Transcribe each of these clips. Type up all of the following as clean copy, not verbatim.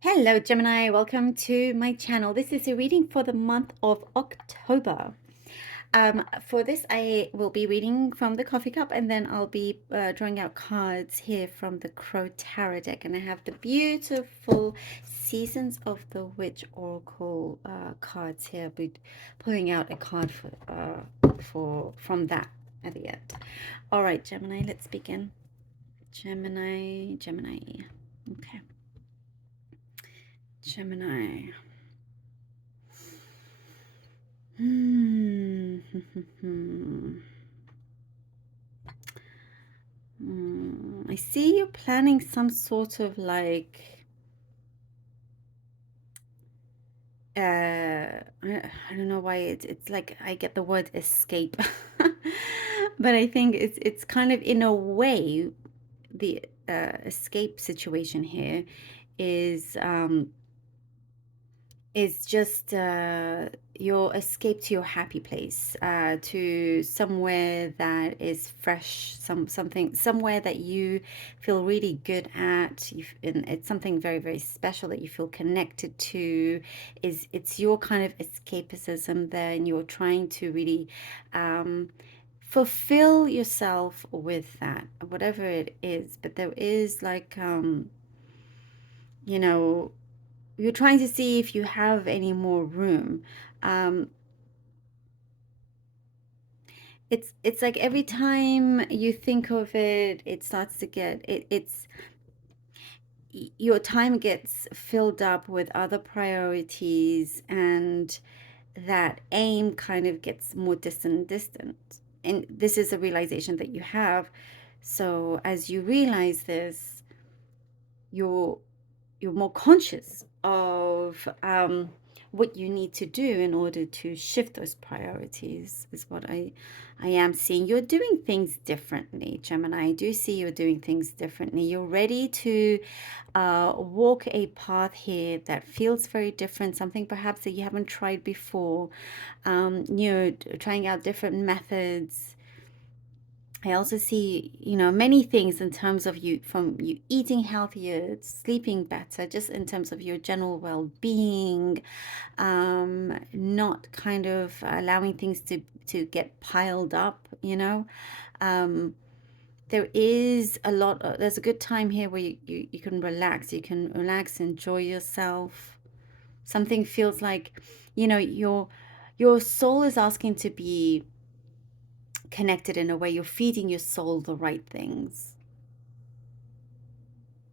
Hello, Gemini. Welcome to my channel. This is a reading for the month of October. For this, I will be reading from the coffee cup, and then I'll be drawing out cards here from the Crow Tarot deck. And I have the beautiful Seasons of the Witch Oracle cards here. I'll be pulling out a card for from that at the end. All right, Gemini, let's begin. Gemini. Okay. Gemini. I see you're planning some sort of like, I don't know why it's like I get the word escape, but I think it's kind of in a way the escape situation here is just your escape to your happy place, to somewhere that is fresh, somewhere that you feel really good at. And it's something very, very special that you feel connected to. It's your kind of escapism there, and you're trying to really fulfill yourself with that, whatever it is. But there is like, you know, you're trying to see if you have any more room. Um, it's like every time you think of it, it starts to get your time gets filled up with other priorities, and that aim kind of gets more distant. And this is a realization that you have. So as you realize this, you're more conscious of what you need to do in order to shift those priorities, is what I am seeing. You're doing things differently, Gemini. I do see you're doing things differently. You're ready to walk a path here that feels very different, something perhaps that you haven't tried before. You're trying out different methods. I also see, many things in terms of you, from you eating healthier, sleeping better, just in terms of your general well-being, not kind of allowing things to get piled up, There is a lot, there's a good time here where you can relax, enjoy yourself. Something feels like, your soul is asking to be connected in a way. You're feeding your soul the right things.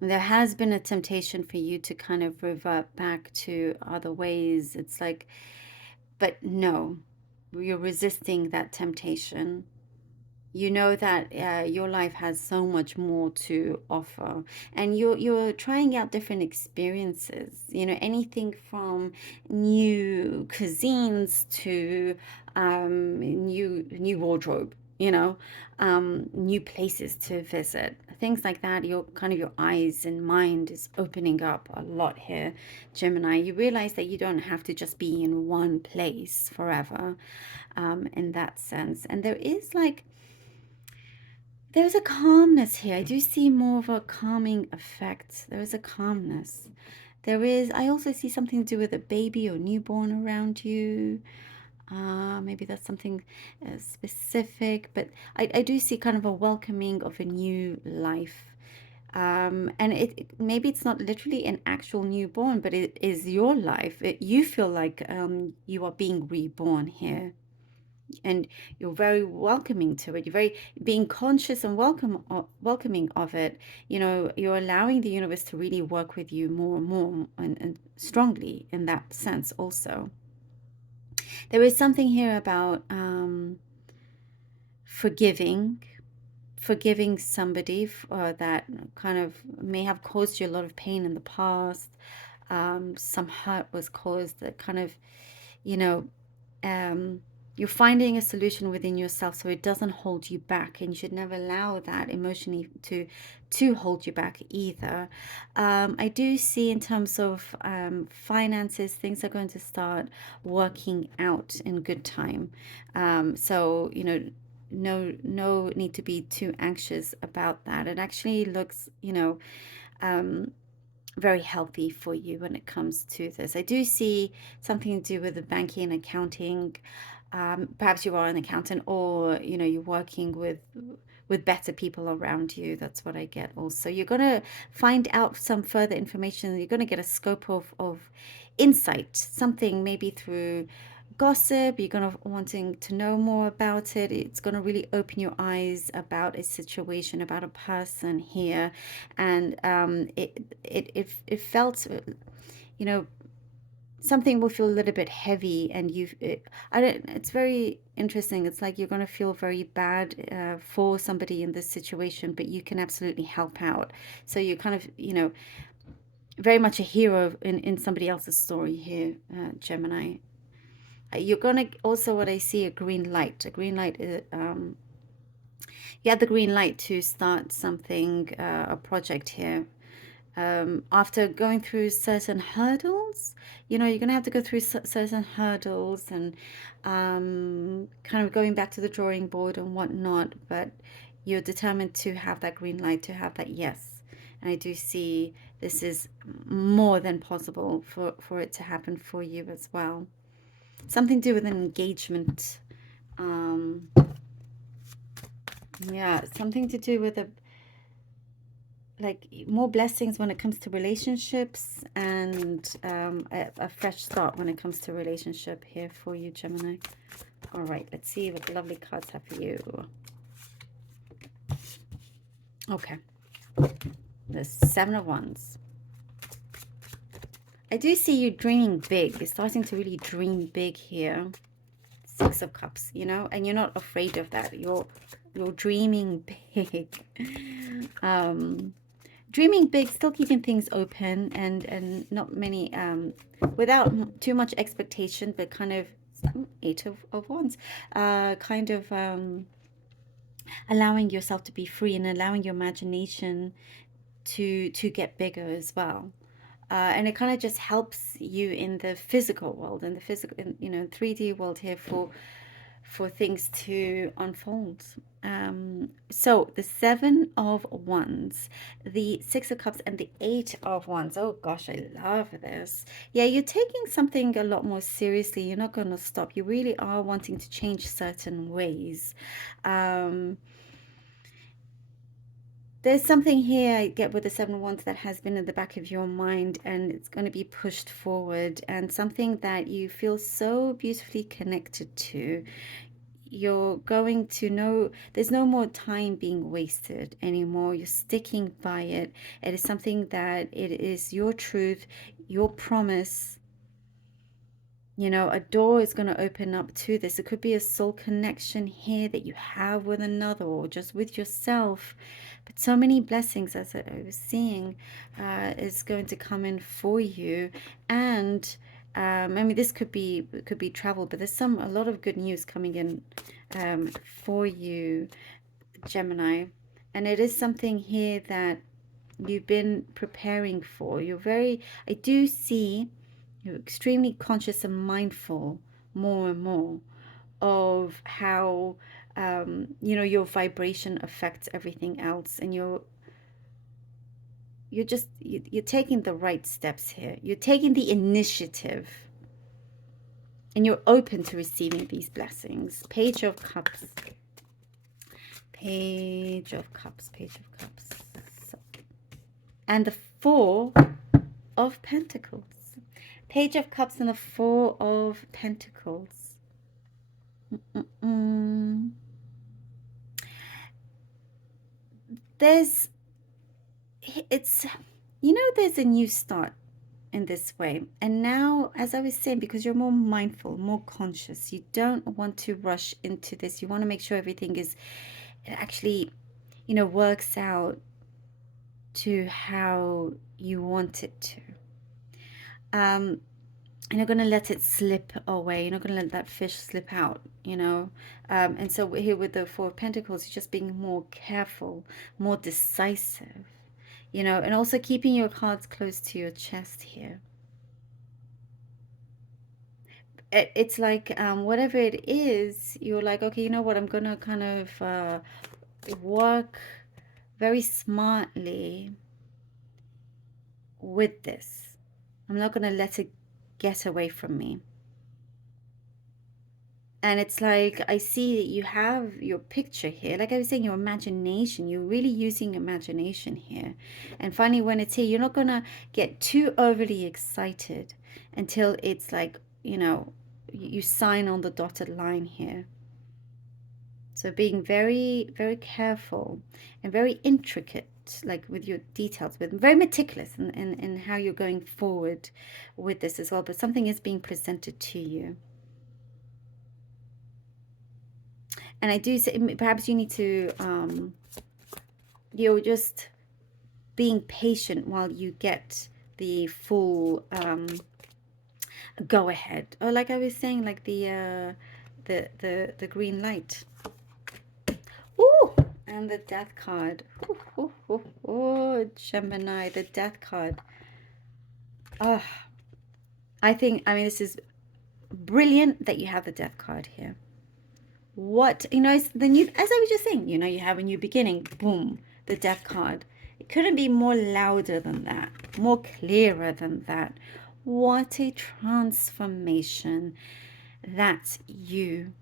And there has been a temptation for you to kind of revert back to other ways. It's like, but no, you're resisting that temptation. You know that your life has so much more to offer, and you're trying out different experiences. Anything from new cuisines to new wardrobe. New places to visit, things like that. Your eyes and mind is opening up a lot here, Gemini. You realize that you don't have to just be in one place forever, in that sense. And there's a calmness here. I do see more of a calming effect. There is a calmness. I also see something to do with a baby or newborn around you. Maybe that's something specific, but I do see kind of a welcoming of a new life. And maybe it's not literally an actual newborn, but it is your life. You feel like you are being reborn here, and you're very welcoming to it. You're very being conscious and welcoming of it. You're allowing the universe to really work with you more and more, and strongly in that sense also. There is something here about forgiving somebody that kind of may have caused you a lot of pain in the past. Some hurt was caused, that kind of, you know, you're finding a solution within yourself so it doesn't hold you back, and you should never allow that emotionally to hold you back either. I do see, in terms of finances, things are going to start working out in good time. So no need to be too anxious about that. It actually looks, very healthy for you when it comes to this. I do see something to do with the banking and accounting. Perhaps you are an accountant, or you're working with better people around you. That's what I get. Also, you're gonna find out some further information. You're gonna get a scope of insight, something maybe through gossip. You're gonna wanting to know more about it. It's gonna really open your eyes about a situation, about a person here. And it felt, you know something will feel a little bit heavy, and I don't it's very interesting. It's like you're going to feel very bad for somebody in this situation, but you can absolutely help out. So you're kind of, very much a hero in somebody else's story here, Gemini. You're going to also, what I see, a green light you had the green light to start something, a project here. After going through certain hurdles, you're going to have to go through certain hurdles, and kind of going back to the drawing board and whatnot, but you're determined to have that green light, to have that yes. And I do see this is more than possible for it to happen for you as well. Something to do with an engagement. Yeah, something to do with like more blessings when it comes to relationships, and a fresh start when it comes to relationship here for you, Gemini. All right, let's see what the lovely cards have for you. Okay, the Seven of Wands. I do see you dreaming big. You're starting to really dream big here. Six of Cups, and you're not afraid of that. You're dreaming big. Dreaming big, still keeping things open, and not many, without too much expectation, but kind of Eight of Wands, kind of allowing yourself to be free, and allowing your imagination to get bigger as well. And it kind of just helps you in the physical world, in the physical, 3D world here, for things to unfold. So the Seven of Wands, the Six of Cups, and the Eight of Wands. Oh gosh, I love this. Yeah, you're taking something a lot more seriously. You're not going to stop. You really are wanting to change certain ways. There's something here I get with the Seven of Wands that has been in the back of your mind, and it's going to be pushed forward, and something that you feel so beautifully connected to. You're going to know there's no more time being wasted anymore. You're sticking by it. It is something that it is your truth, your promise. A door is going to open up to this. It could be a soul connection here that you have with another, or just with yourself. But so many blessings, as I was seeing, is going to come in for you. And I mean, this could be travel, but there's a lot of good news coming in for you, Gemini. And it is something here that you've been preparing for. I do see you're extremely conscious and mindful more and more of how your vibration affects everything else, and you're taking the right steps here. You're taking the initiative, and you're open to receiving these blessings. Page of Cups. Page of Cups. Page of Cups. And the Four of Pentacles. Page of Cups and the Four of Pentacles. There's a new start in this way. And now, as I was saying, because you're more mindful, more conscious, you don't want to rush into this. You want to make sure everything actually, works out to how you want it to. And you're going to let it slip away. You're not going to let that fish slip out, and so here with the Four of Pentacles, you're just being more careful, more decisive, and also keeping your cards close to your chest here. It's like whatever it is, you're like, okay, you know what, I'm going to kind of work very smartly with this. I'm not going to let it get away from me. And it's like, I see that you have your picture here. Like I was saying, your imagination, you're really using imagination here. And finally, when it's here, you're not going to get too overly excited until it's like, you know, you sign on the dotted line here. So being very, very careful and very intricate, like with your details, with very meticulous in how you're going forward with this as well. But something is being presented to you. And I do say, perhaps you need to, you're just being patient while you get the full go ahead. Or like I was saying, like the green light. Ooh, and the death card. Oh, Gemini, the death card. Oh, I mean, this is brilliant that you have the death card here. What, you know, the new, as I was just saying, you know, you have a new beginning, boom, the death card. It couldn't be more louder than that, more clearer than that. What a transformation that you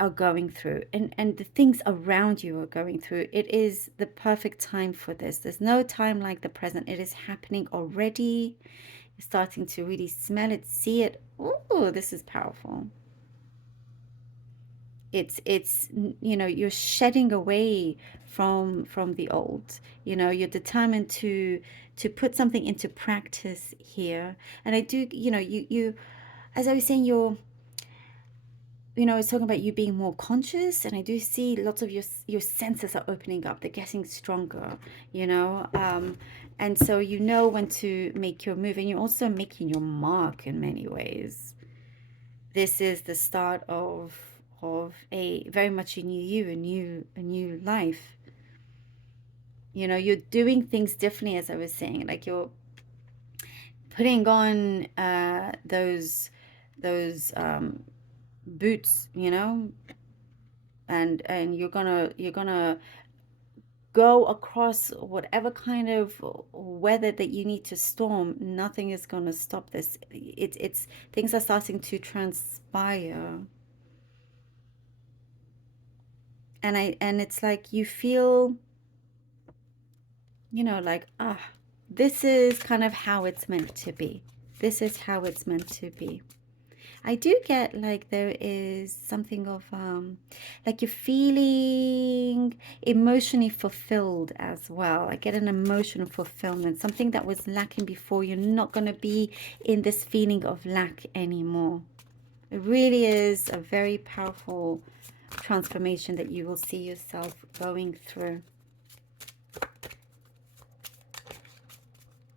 are going through, and the things around you are going through. It is the perfect time for this. There's no time like the present. It is happening already. You're starting to really smell it, see it. Oh, this is powerful. It's you know, you're shedding away from the old. You know, you're determined to put something into practice here. And I do, you know, you as I was saying, you know, it's talking about you being more conscious, and I do see lots of your senses are opening up. They're getting stronger, you know, and so you know when to make your move, and you're also making your mark in many ways. This is the start of a very much a new you, a new life. You know, you're doing things differently, as I was saying, like you're putting on those boots, you know, and you're gonna go across whatever kind of weather that you need to storm. Nothing is gonna stop this. It's things are starting to transpire, and it's like you feel, you know, like, this is kind of how it's meant to be. This is how it's meant to be. I do get like there is something of like you're feeling emotionally fulfilled as well. I get an emotional fulfillment, something that was lacking before. You're not going to be in this feeling of lack anymore. It really is a very powerful transformation that you will see yourself going through.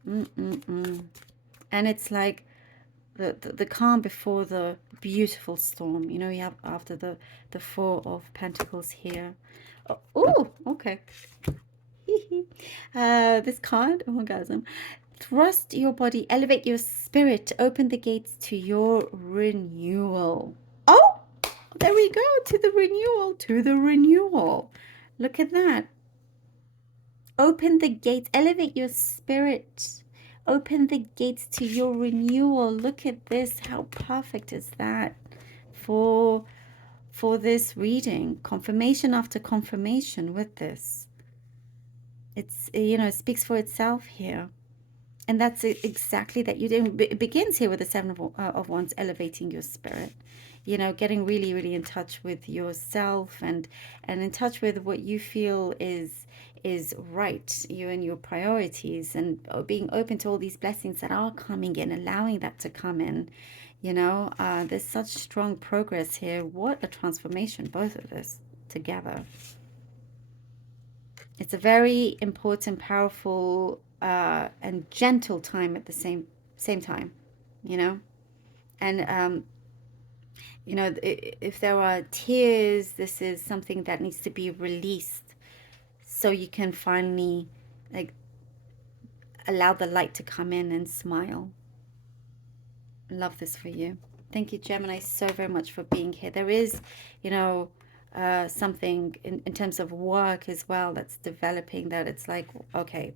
And it's like the calm before the beautiful storm. You know, you have after the Four of Pentacles here. Oh, okay. This card, orgasm. Thrust your body, elevate your spirit, open the gates to your renewal. Oh, there we go, to the renewal. Look at that. Open the gates, elevate your spirit. Open the gates to your renewal. Look at this. How perfect is that for this reading? Confirmation after confirmation with this. It's, you know, it speaks for itself here. And that's exactly that you do. It begins here with the Seven of Wands, elevating your spirit. You know, getting really, really in touch with yourself and in touch with what you feel is right, you and your priorities, and being open to all these blessings that are coming in, allowing that to come in. You know, there's such strong progress here. What a transformation, both of this together. It's a very important, powerful, and gentle time at the same time, you know. And you know, if there are tears, this is something that needs to be released, so you can finally like allow the light to come in and smile. Love this for you. Thank you, Gemini, so very much for being here. There is, you know, something in terms of work as well that's developing, that it's like, okay,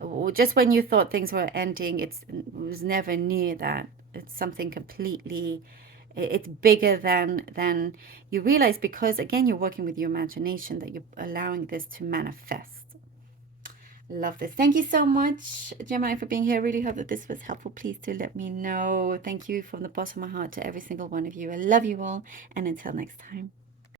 or just when you thought things were ending, it was never near that. It's something completely, it's bigger than you realize, because again, you're working with your imagination, that you're allowing this to manifest. Love this. Thank you so much, Gemini, for being here. Really hope that this was helpful. Please do let me know. Thank you from the bottom of my heart to every single one of you. I love you all, and until next time.